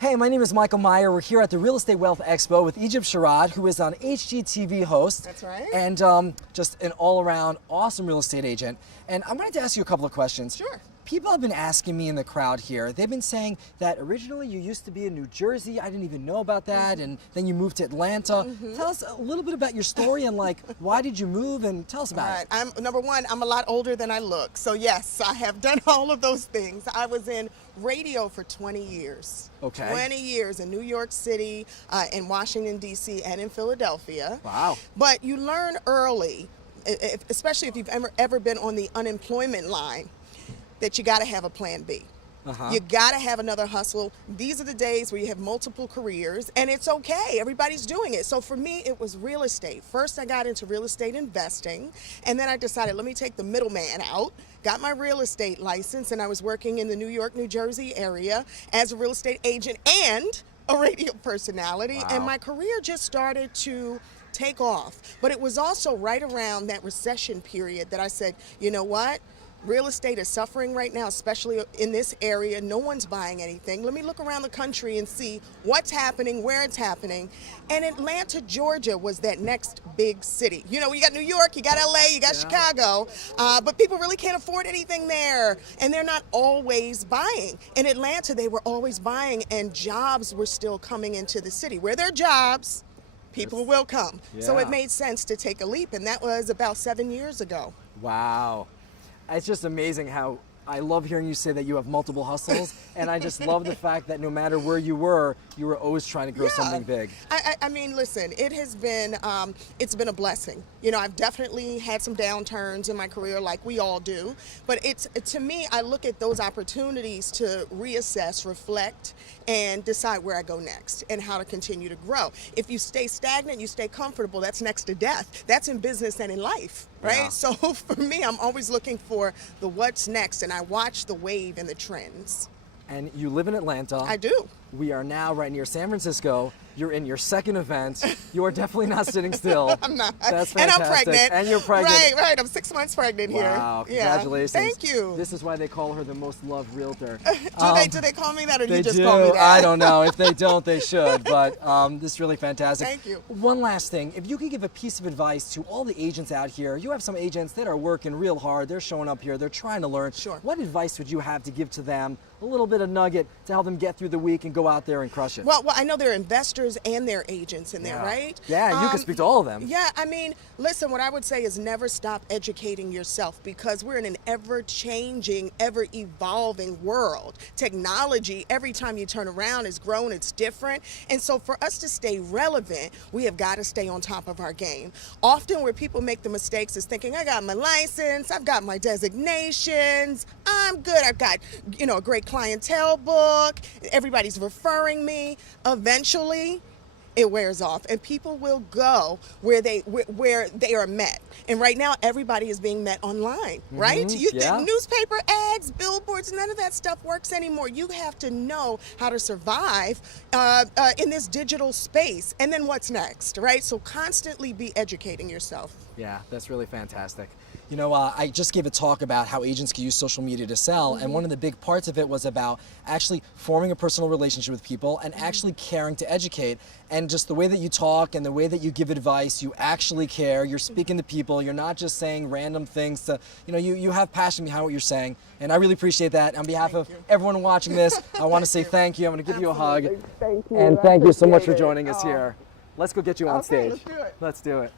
Hey, my name is Michael Meyer. We're here at the Real Estate Wealth Expo with Sherrod, who is an HGTV host. That's right. And just an all-around awesome real estate agent. And I wanted to ask you a couple of questions. Sure. People have been asking me in the crowd here, they've been saying that originally you used to be in New Jersey. I didn't even know about that. And then you moved to Atlanta. Tell us a little bit about your story and why did you move, and tell us about it. Number one, I'm a lot older than I look. So yes, I have done all of those things. I was in radio for 20 years. Okay. 20 years in New York City, in Washington, D.C., and in Philadelphia. Wow. But you learn early, especially if you've ever been on the unemployment line, that you got to have a plan B. You got to have another hustle. These are the days where you have multiple careers, and it's okay. Everybody's doing it. So for me, it was real estate. First, I got into real estate investing, and then I decided, let me take the middleman out. Got my real estate license, and I was working in the New York, New Jersey area as a real estate agent and a radio personality. Wow. And my career just started to take off. But it was also right around that recession period that I said, you know what? Real estate is suffering right now, especially in this area. No one's buying anything. Let me look around the country and see what's happening, where it's happening. And Atlanta, Georgia was that next big city. You know, you got New York, you got LA, you got Chicago, but people really can't afford anything there. And they're not always buying. In Atlanta, they were always buying, and jobs were still coming into the city. Where there are jobs, people will come. So it made sense to take a leap, and that was about 7 years ago. Wow. It's just amazing how I love hearing you say that you have multiple hustles, and I just love the fact that no matter where you were always trying to grow something big. I mean, listen, it has been, it's been a blessing. You know, I've definitely had some downturns in my career, like we all do, but to me, I look at those opportunities to reassess, reflect, and decide where I go next and how to continue to grow. If you stay stagnant, you stay comfortable, that's next to death. That's in business and in life, right? Yeah. So for me, I'm always looking for the what's next, and I watch the wave and the trends. And you live in Atlanta. I do. We are now right near San Francisco. You're in your second event. You are definitely not sitting still. I'm not. That's fantastic. And I'm pregnant. And you're pregnant. Right. I'm 6 months pregnant here. Wow, Yeah. congratulations. Thank you. This is why they call her the most loved realtor. Do they call me that, or do They you just do. call me that? I don't know. If they don't, they should. But this is really fantastic. Thank you. One last thing. If you could give a piece of advice to all the agents out here, you have some agents that are working real hard. They're showing up here. They're trying to learn. Sure. What advice would you have to give to them? A little bit of nugget to help them get through the week and go out there and crush it. Well, I know there are investors and there are agents in there, right? Yeah, you can speak to all of them. Yeah, I mean, listen, what I would say is never stop educating yourself, because we're in an ever-changing, ever-evolving world. Technology, every time you turn around, is grown, it's different. And so for us to stay relevant, we have got to stay on top of our game. Often where people make the mistakes is thinking, I got my license, I've got my designations, I'm good, I've got, a great clientele book, everybody's referring me. Eventually, it wears off, and people will go where they are met. And right now, everybody is being met online, right? The newspaper ads, billboards, none of that stuff works anymore. You have to know how to survive in this digital space. And then what's next, right? So constantly be educating yourself. Yeah, that's really fantastic. I just gave a talk about how agents can use social media to sell, and one of the big parts of it was about actually forming a personal relationship with people and actually caring to educate. And just the way that you talk and the way that you give advice, you actually care, you're speaking to people, you're not just saying random things to, you have passion behind what you're saying. And I really appreciate that. On behalf of everyone watching this, I want to say thank you. I'm going to give you a hug. Thank you. And thank you so much for joining us here. Let's go get you on stage. Let's do it. Let's do it.